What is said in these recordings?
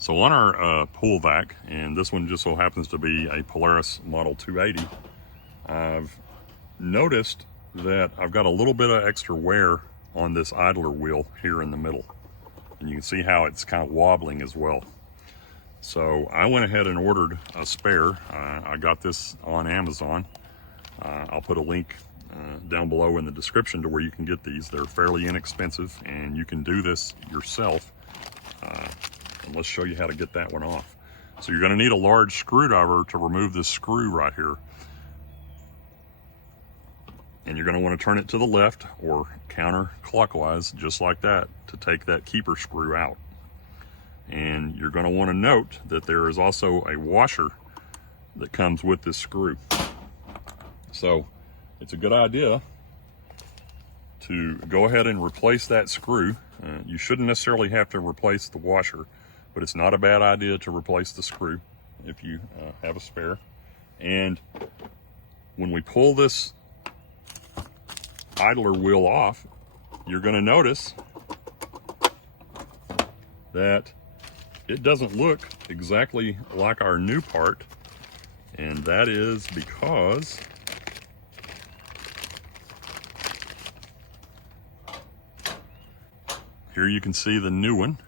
So on our pool vac, and this one just so happens to be a Polaris Model 280, I've noticed that I've got a little bit of extra wear on this idler wheel here in the middle. And you can see how it's kind of wobbling as well. So I went ahead and ordered a spare. I got this on Amazon. I'll put a link down below in the description to where you can get these. They're fairly inexpensive and you can do this yourself. And let's show you how to get that one off. So you're going to need a large screwdriver to remove this screw right here. And you're going to want to turn it to the left or counterclockwise, just like that, to take that keeper screw out. And you're going to want to note that there is also a washer that comes with this screw. So it's a good idea to go ahead and replace that screw. You shouldn't necessarily have to replace the washer, but it's not a bad idea to replace the screw if you have a spare. And when we pull this idler wheel off, you're going to notice that it doesn't look exactly like our new part, and that is because here you can see the new one,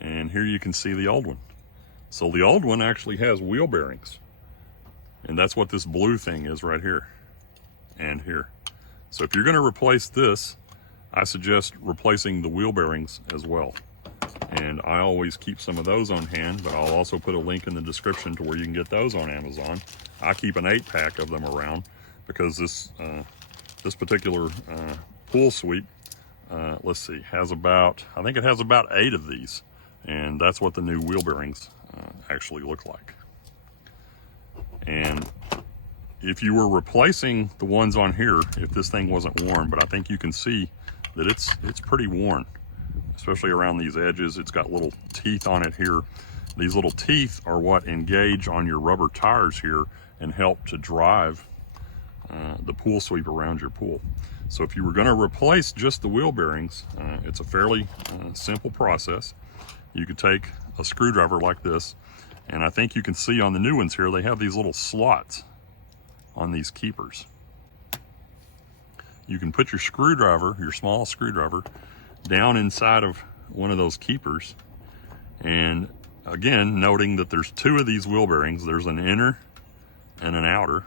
and here you can see the old one. So the old one actually has wheel bearings, and that's what this blue thing is right here and here. So if you're going to replace this, I suggest replacing the wheel bearings as well. And I always keep some of those on hand, but I'll also put a link in the description to where you can get those on Amazon. I keep an 8-pack of them around because this particular pool sweep, let's see, has about, I think it has about 8 of these. And that's what the new wheel bearings actually look like. And if you were replacing the ones on here, if this thing wasn't worn, but I think you can see that it's pretty worn, especially around these edges. It's got little teeth on it here. These little teeth are what engage on your rubber tires here and help to drive the pool sweep around your pool. So if you were going to replace just the wheel bearings, it's a fairly simple process. You could take a screwdriver like this, and I think you can see on the new ones here, they have these little slots on these keepers. You can put your screwdriver, your small screwdriver, down inside of one of those keepers. And again, noting that there's 2 of these wheel bearings, there's an inner and an outer.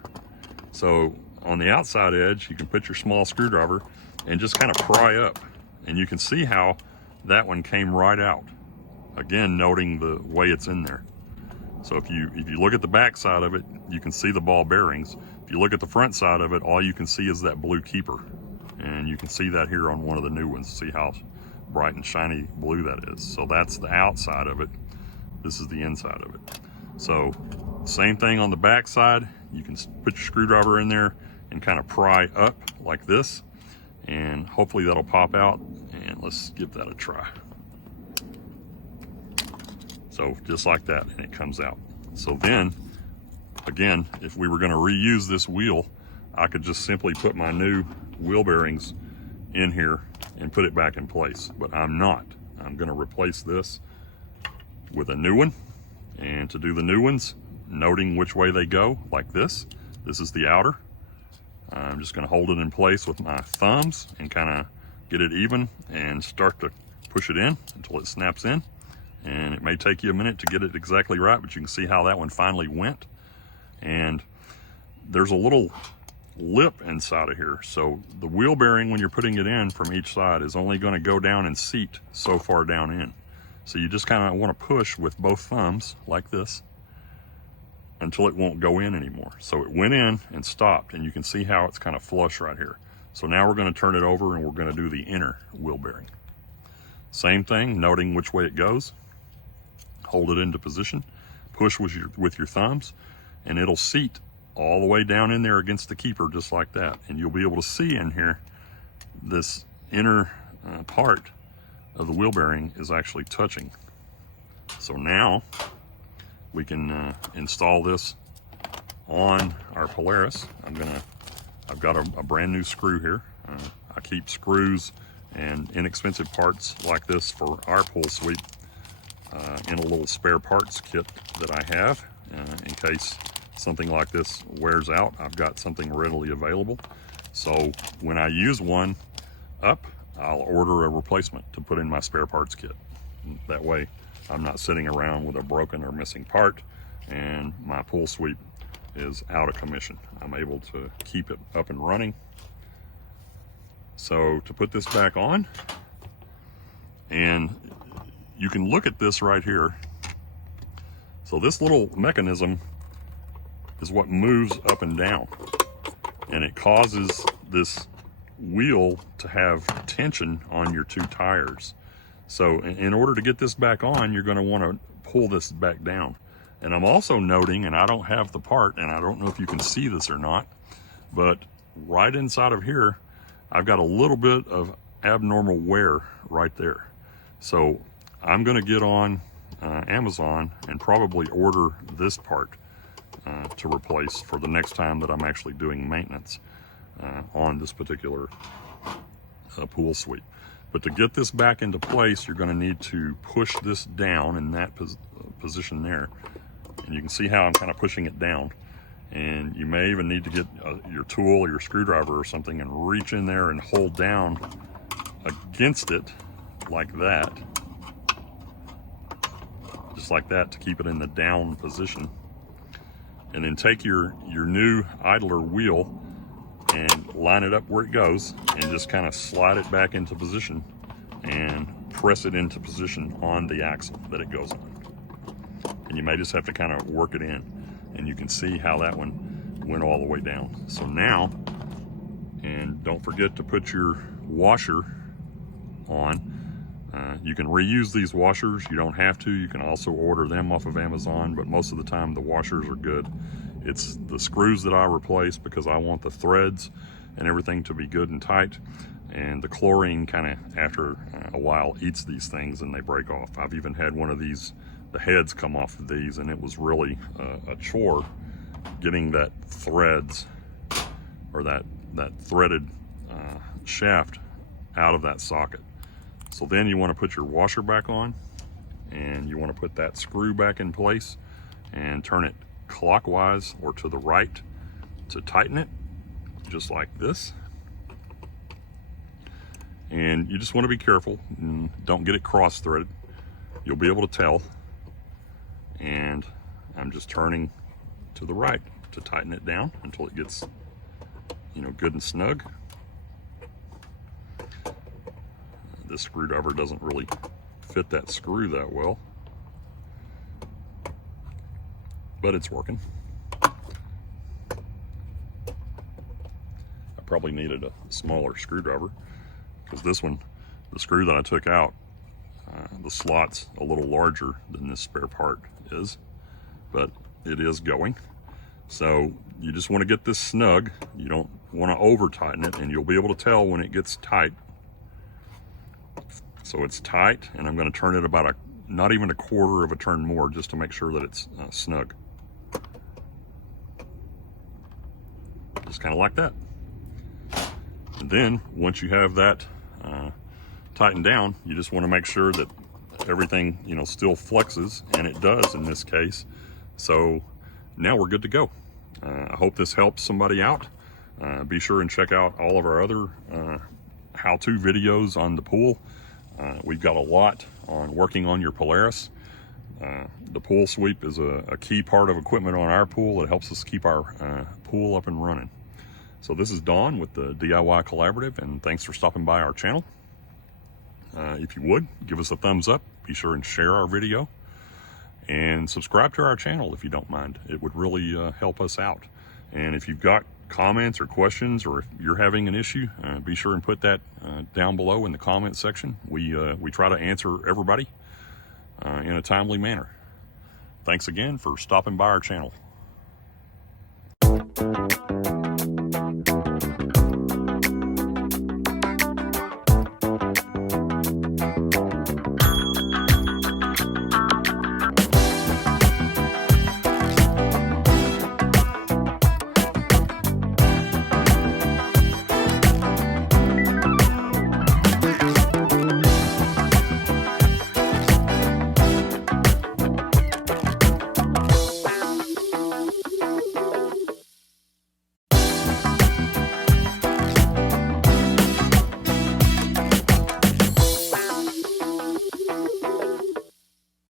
So on the outside edge, you can put your small screwdriver and just kind of pry up. And you can see how that one came right out. Again, noting the way it's in there. So if you look at the back side of it, you can see the ball bearings. If you look at the front side of it, all you can see is that blue keeper. And you can see that here on one of the new ones. See how bright and shiny blue that is. So that's the outside of it. This is the inside of it. So same thing on the back side. You can put your screwdriver in there and kind of pry up like this. And hopefully that'll pop out. And let's give that a try. So just like that, and it comes out. So then, again, if we were going to reuse this wheel, I could just simply put my new wheel bearings in here and put it back in place. But I'm not. I'm going to replace this with a new one. And to do the new ones, noting which way they go, like this. This is the outer. I'm just going to hold it in place with my thumbs and kind of get it even and start to push it in until it snaps in. And it may take you a minute to get it exactly right, but you can see how that one finally went. And there's a little lip inside of here. So the wheel bearing, when you're putting it in from each side, is only going to go down and seat so far down in. So you just kind of want to push with both thumbs like this until it won't go in anymore. So it went in and stopped, and you can see how it's kind of flush right here. So now we're going to turn it over and we're going to do the inner wheel bearing. Same thing, noting which way it goes. Hold it into position, push with your thumbs, and it'll seat all the way down in there against the keeper just like that. And you'll be able to see in here this inner part of the wheel bearing is actually touching. So now we can install this on our Polaris. I've got a brand new screw here. I keep screws and inexpensive parts like this for our pool sweep in a little spare parts kit that I have in case something like this wears out. I've got something readily available. So when I use one up, I'll order a replacement to put in my spare parts kit. That way I'm not sitting around with a broken or missing part and my pool sweep is out of commission. I'm able to keep it up and running. So to put this back on, and you can look at this right here. So this little mechanism is what moves up and down, and it causes this wheel to have tension on your two tires. So in order to get this back on, you're going to want to pull this back down. And I'm also noting, and I don't have the part, and I don't know if you can see this or not, but right inside of here, I've got a little bit of abnormal wear right there. So I'm going to get on Amazon and probably order this part to replace for the next time that I'm actually doing maintenance on this particular pool sweep. But to get this back into place, you're going to need to push this down in that position there. And you can see how I'm kind of pushing it down. And you may even need to get your tool or your screwdriver or something and reach in there and hold down against it like that. Just like that, to keep it in the down position. And then take your new idler wheel and line it up where it goes and just kind of slide it back into position and press it into position on the axle that it goes on. And you may just have to kind of work it in, and you can see how that one went all the way down. So now, and don't forget to put your washer on. You can reuse these washers. You don't have to. You can also order them off of Amazon, but most of the time the washers are good. It's the screws that I replace because I want the threads and everything to be good and tight. And the chlorine kind of, after a while, eats these things and they break off. I've even had one of these, the heads come off of these, and it was really a chore getting that threads or that threaded shaft out of that socket. So then you want to put your washer back on, and you want to put that screw back in place and turn it clockwise or to the right to tighten it, just like this. And you just want to be careful and don't get it cross-threaded. You'll be able to tell. And I'm just turning to the right to tighten it down until it gets, good and snug. This screwdriver doesn't really fit that screw that well, but it's working. I probably needed a smaller screwdriver because this one, the screw that I took out, the slot's a little larger than this spare part is, but it is going. So you just want to get this snug. You don't want to over tighten it, and you'll be able to tell when it gets tight. So it's tight, and I'm going to turn it about not even a quarter of a turn more, just to make sure that it's snug. Just kind of like that. And then once you have that tightened down, you just want to make sure that everything still flexes, and it does in this case. So now we're good to go. I hope this helps somebody out. Be sure and check out all of our other how-to videos on the pool. We've got a lot on working on your Polaris. The pool sweep is a key part of equipment on our pool. It helps us keep our pool up and running. So this is Don with the DIY Collaborative, and thanks for stopping by our channel. If you would, give us a thumbs up. Be sure and share our video. And subscribe to our channel if you don't mind. It would really help us out. And if you've got comments or questions, or if you're having an issue, be sure and put that down below in the comment section. We try to answer everybody in a timely manner. Thanks again for stopping by our channel.